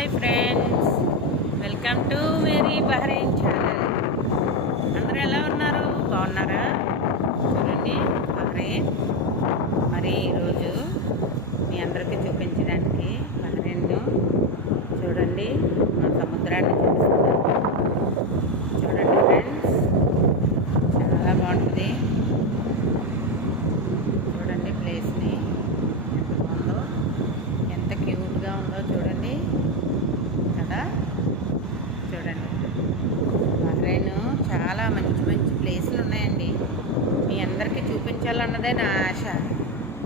Hi friends, welcome to Meri Bahrain channel. అందరూ ఎలా ఉన్నారు? బాగున్నారా? చూడండి బహ్రెయిన్. మరి ఈరోజు మీ అందరికీ చూపించడానికి బహ్రెయిన్ను చూడండి, మన సముద్రాన్ని చూపిస్తున్నాను. చూడండి ఫ్రెండ్స్, చాలా బాగుంటుంది. చూడండి ప్లేస్ని ఎంత బాగుందో, ఎంత క్యూట్గా ఉందో చూడండి కదా. చూడండి బహ్రెయిన్ చాలా మంచి మంచి ప్లేసులు ఉన్నాయండి. మీ అందరికీ చూపించాలన్నదే నా ఆశ.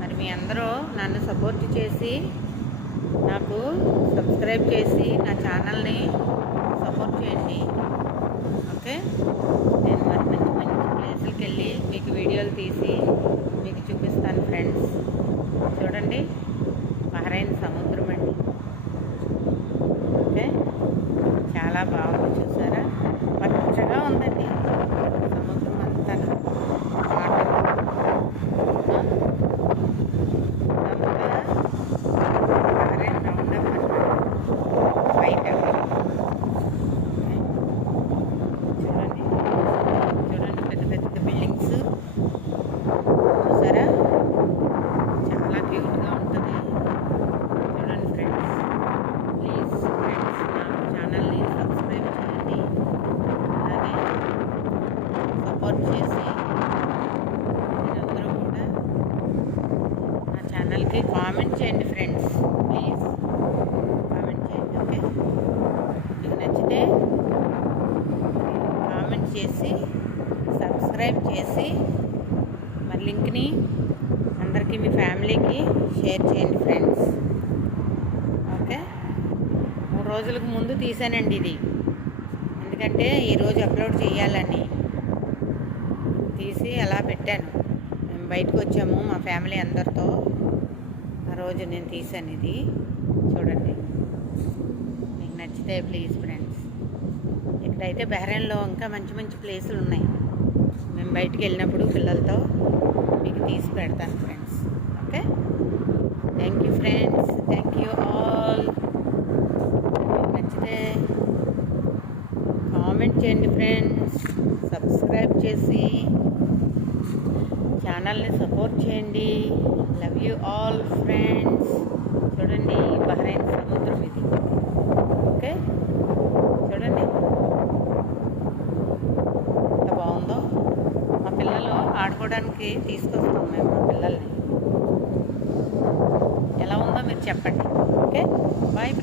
మరి మీ అందరూ నన్ను సపోర్ట్ చేసి, నాకు సబ్స్క్రైబ్ చేసి నా ఛానల్ని సపోర్ట్ చేయండి. ఓకే, నేను మరి మంచి మంచి ప్లేసులకి వెళ్ళి మీకు వీడియోలు తీసి మీకు చూపిస్తాను ఫ్రెండ్స్. చూడండి బహ్రెయిన్ సముద్రం అండి. ఓకే, చాలా బాగుంది. చూసారా, పచ్చగా ఉందండి సముద్రం అంతా. వాటర్ బహ్రెయిన్ రౌండ్ బయట. చూడండి చూడండి, పెద్ద పెద్ద బిల్డింగ్స్ చూసారా, చాలా క్యూట్గా ఉంటుంది. చూడండి ఫ్రెండ్స్, ప్లీజ్ ఫ్రెండ్స్ నా ఛానల్ని సబ్స్క్రైబ్ చేయండి. అలాగే సపోర్ట్ చేసి మీరందరూ కూడా నా ఛానల్కి కామెంట్ చేయండి ఫ్రెండ్స్. ప్లీజ్ కామెంట్ చేయండి. ఓకే, మీకు నచ్చితే కామెంట్ చేసి సబ్స్క్రైబ్ చేసి మరి లింక్ని అందరికీ మీ ఫ్యామిలీకి షేర్ చేయండి ఫ్రెండ్స్. ఓకే, 3 రోజులకు ముందు తీసానండి ఇది, ఎందుకంటే ఈరోజు అప్లోడ్ చేయాలని తీసి అలా పెట్టాను. మేము బయటకు వచ్చాము మా ఫ్యామిలీ అందరితో, ఆ రోజు నేను తీసాను ఇది. చూడండి, మీకు నచ్చితే ప్లీజ్ ఫ్రెండ్స్. ఇక్కడైతే బహ్రెయిన్లో ఇంకా మంచి మంచి ప్లేసులు ఉన్నాయి. మేము బయటికి వెళ్ళినప్పుడు పిల్లలతో మీకు తీసి పెడతాను friends. Okay, thank you friends, thank you all. నచ్చితే కామెంట్ చేయండి ఫ్రెండ్స్, సబ్స్క్రైబ్ చేసి ఛానల్ని సపోర్ట్ చేయండి. Love you all friends. చూడండి బహ్రెయిన్ సముద్రం ఇది. ఓకే, చూడండి ఎంత బాగుందో. మా పిల్లలు ఆడుకోవడానికి తీసుకొస్తాం మేము మా పిల్లల్ని. ఎలా ఉందో మీరు చెప్పండి. Okay, bye friends.